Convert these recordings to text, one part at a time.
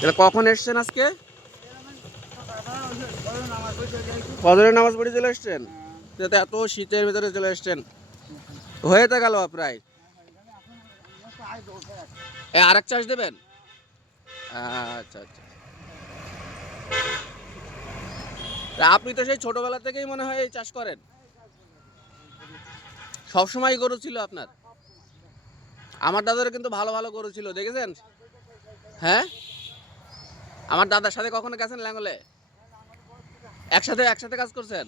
তাহলে কখন এসছেন আজকে? ফজরের নামাজ পড়ে চলে এসছেন? এত শীতের ভিতরে চলে এসছেন। হয়ে তো গেল প্রায়। এ, আরেক চাষ দেবেন? আচ্ছা আচ্ছা। আপনি তো সেই ছোটবেলা থেকেই মনে হয় এই চাষ করেন। সবসময় গরু ছিল আপনার? আমার দাদার কিন্তু ভালো ভালো গরু ছিল, দেখেছেন? হ্যাঁ? আমার দাদার সাথে কখনো গেছেন লাঙ্গলে? একসাথে একসাথে কাজ করছেন?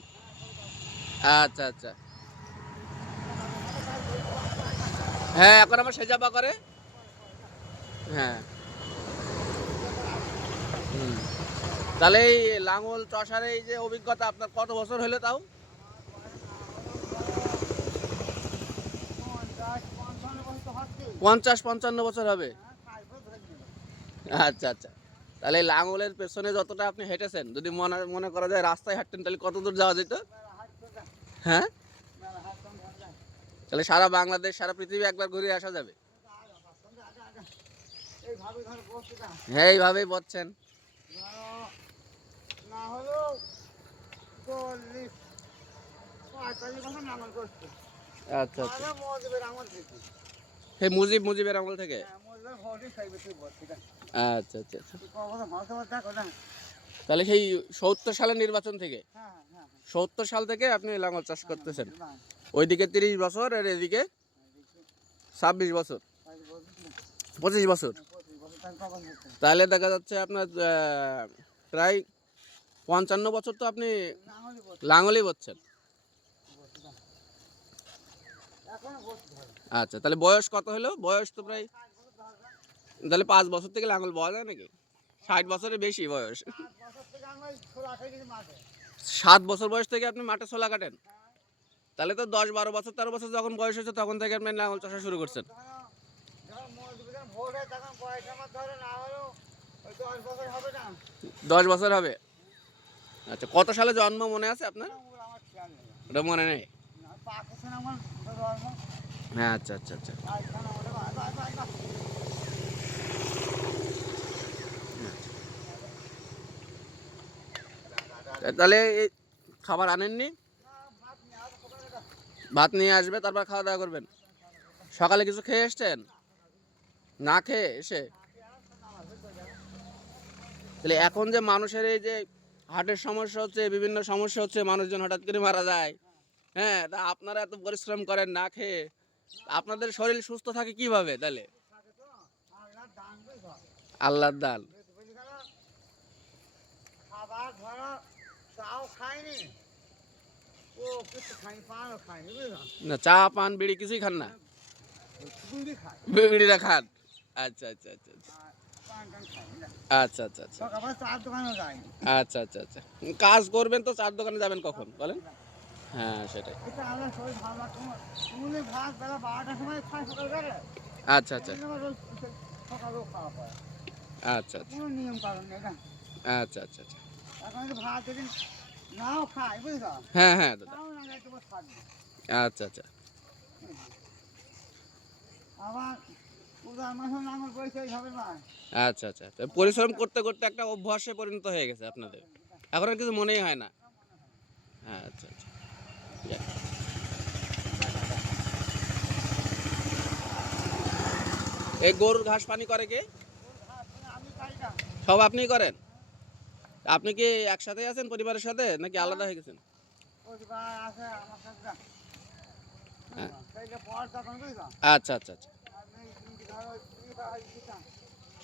আচ্ছা আচ্ছা। হ্যাঁ এখন আমার সেজাবা করে। হ্যাঁ। তাহলে এই লাঙল চষার এই যে অভিজ্ঞতা আপনার কত বছর হলো তাও? পঞ্চাশ, পঞ্চান্ন বছর হবে। আচ্ছা আচ্ছা। তাহলে এই লাঙলের পেছনে যতটা আপনি হেঁটেছেন যদি মনে মনে করা যায় রাস্তায় হাঁটতেন তাহলে কত দূর যাওয়া যেত? হ্যাঁ? তাহলে সারা বাংলাদেশ সারা পৃথিবী একবার ঘুরে আসা যাবে। হ্যাঁ এইভাবেই বলছেন আচ্ছা আচ্ছা। মুজিব মুজিবের আমল থেকে? হ্যাঁ, আচ্ছা আচ্ছা। আচ্ছা তাহলে সেই সত্তর সালের নির্বাচন থেকে? হ্যাঁ হ্যাঁ সত্তর সাল থেকে আপনি লাঙল চাষ করতেছেন। ওইদিকে তিরিশ বছর আর এদিকে ছাব্বিশ বছর। পঁচিশ বছর। তাহলে দেখা যাচ্ছে আপনার প্রায় পঞ্চান্ন বছর তো আপনি লাঙলই বচ্ছেন এখনও বলছি ধরো আচ্ছা তাহলে বয়স কত হলো? বয়স তো প্রায় তাহলে পাঁচ বছর থেকে লাঙল পাওয়া যায় নাকি? ষাট বছরের বেশি বয়স। সাত বছর বয়স থেকে আপনি মাঠে ছোলা কাটেন? তাহলে তো দশ, বারো বছর, তেরো বছর যখন বয়স হয়েছে তখন থেকে আপনি লাঙল চাষা শুরু করছেন। দশ বছর হবে? আচ্ছা কত সালে জন্ম মনে আছে আপনার? ওটা মনে নেই? হ্যাঁ আচ্ছা আচ্ছা আচ্ছা। তাহলে এই খাবার আনেননি? ভাত নিয়ে আসবে, তারপর খাওয়া দাওয়া করবেন। সকালে কিছু খেয়ে এসছেন? না খেয়ে এসে? তাহলে এখন যে মানুষের এই যে হার্টের সমস্যা হচ্ছে, বিভিন্ন সমস্যা হচ্ছে, মানুষজন হঠাৎ করে মারা যায়। হ্যাঁ তা আপনারা এত পরিশ্রম করেন না খেয়ে। আপনাদের শরীর সুস্থ থাকে কীভাবে তাহলে? আল্লাহর দান। খাইনি? ও কিছু খাইনি পানও খাইনি না চা পান বিড়ি কিছুই খান না? বিড়ি খাই। বিড়িটা খান? আচ্ছা আচ্ছা আচ্ছা আচ্ছা। আচ্ছা আচ্ছা আচ্ছা। আচ্ছা আচ্ছা আচ্ছা। কাজ করবেন তো চার দোকানে যাবেন কখন? বলেন। হ্যাঁ সেটাই। আচ্ছা আচ্ছা। আচ্ছা আচ্ছা। না। আচ্ছা আচ্ছা আচ্ছা। হ্যাঁ হ্যাঁ দাদা। আচ্ছা আচ্ছা। আচ্ছা আচ্ছা। পরিশ্রম করতে করতে একটা অভ্যাসে পরিণত হয়ে গেছে আপনাদের। এখন আর কিছু মনেই হয় না। হ্যাঁ আচ্ছা আচ্ছা। এই গরুর ঘাস পানি করে কে? আমি খাই না। সব আপনিই করেন? আপনি কি একসাথে আছেন পরিবারের সাথে নাকি আলাদা হয়ে গেছেন? হ্যাঁ। আচ্ছা আচ্ছা আচ্ছা।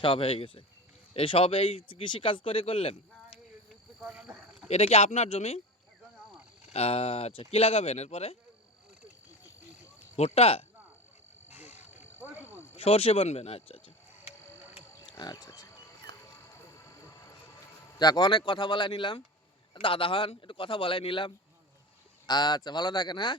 সব হয়ে গেছে। এই সব এই কৃষি কাজ করে করলেন? এটা কি আপনার জমি? আচ্ছা কি লাগাবেন এরপরে? ভুট্টা? সর্ষে বনবেন আচ্ছা আচ্ছা। আচ্ছা আচ্ছা। যাক, অনেক কথা বলাই নিলাম। দাদা হন, একটু কথা বলাই নিলাম। আচ্ছা ভালো থাকেন হ্যাঁ?